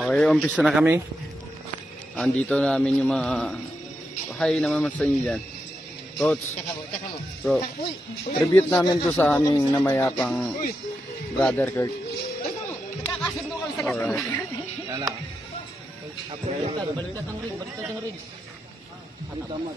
Okay, umpisa na kami. Andito namin yung mga... Hi naman sa inyo dyan. Coach, bro, tribute namin to sa aming namayapang brother Kurt. Nakakasundo kami sa Alright. Ang ring.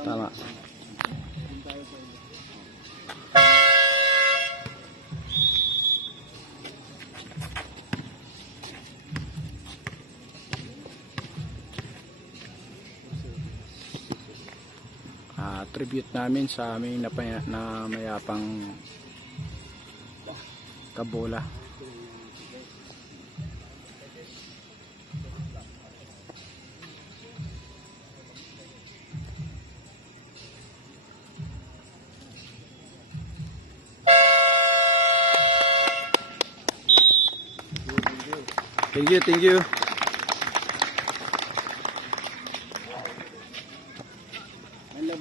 Tama. Ah, tribute namin sa aming napaya, na mayapang kabola. Thank you, thank you.